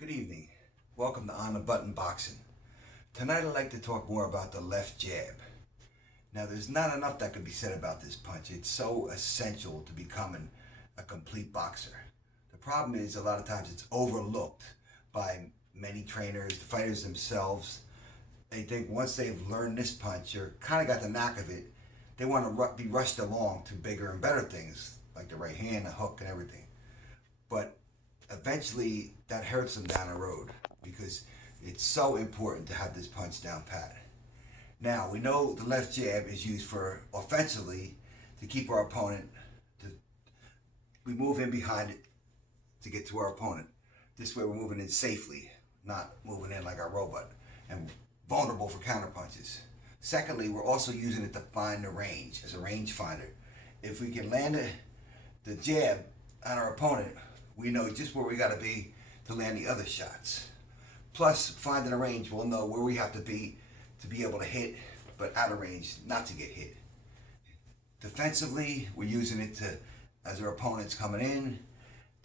Good evening. Welcome to On the Button Boxing. Tonight I'd like to talk more about the left jab. Now there's not enough that could be said about this punch. It's so essential to becoming a complete boxer. The problem is a lot of times it's overlooked by many trainers, the fighters themselves. They think once they've learned this punch or kind of got the knack of it, they want to be rushed along to bigger and better things like the right hand, the hook, and everything. But eventually that hurts them down the road because it's so important to have this punch down pat. Now, we know the left jab is used for offensively to keep our opponent, we move in behind it to get to our opponent. This way we're moving in safely, not moving in like a robot and vulnerable for counter punches. Secondly, we're also using it to find the range as a range finder. If we can land the jab on our opponent, we know just where we got to be to land the other shots. Plus, finding a range, we'll know where we have to be able to hit, but out of range, not to get hit. Defensively, we're using it to, as our opponent's coming in,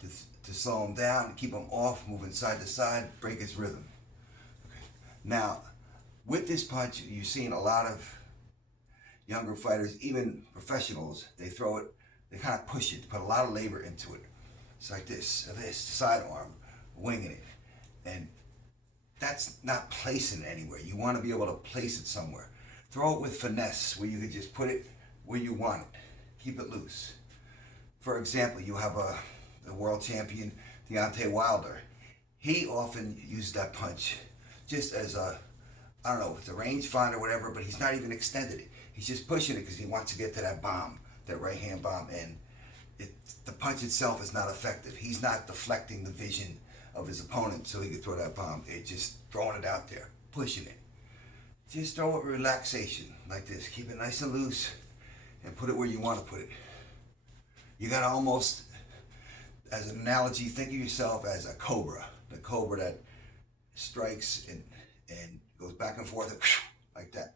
to slow him down, keep him off, moving side to side, break his rhythm. Okay. Now, with this punch, you're seeing a lot of younger fighters, even professionals, they throw it, they kind of push it, put a lot of labor into it. It's like this sidearm, winging it. And that's not placing it anywhere. You want to be able to place it somewhere. Throw it with finesse, where you can just put it where you want it. Keep it loose. For example, you have the world champion, Deontay Wilder. He often used that punch just as a, I don't know, it's a range finder or whatever, but he's not even extended it. He's just pushing it because he wants to get to that bomb, that right hand bomb, and the punch itself is not effective. He's not deflecting the vision of his opponent so he can throw that bomb. It's just throwing it out there, pushing it. Just throw it with relaxation, like this. Keep it nice and loose and put it where you want to put it. You got to almost, as an analogy, think of yourself as a cobra. The cobra that strikes and goes back and forth like that.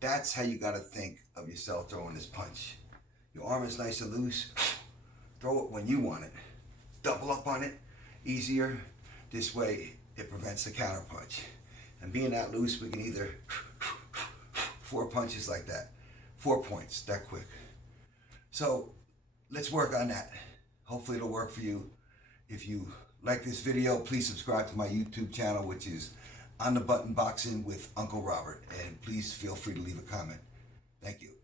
That's how you got to think of yourself throwing this punch. Your arm is nice and loose. Throw it when you want it. Double up on it, easier. This way it prevents the counter punch. And being that loose, we can either 4 punches like that. 4 points, that quick. So let's work on that. Hopefully it'll work for you. If you like this video, please subscribe to my YouTube channel, which is On the Button Boxing with Uncle Robert. And please feel free to leave a comment. Thank you.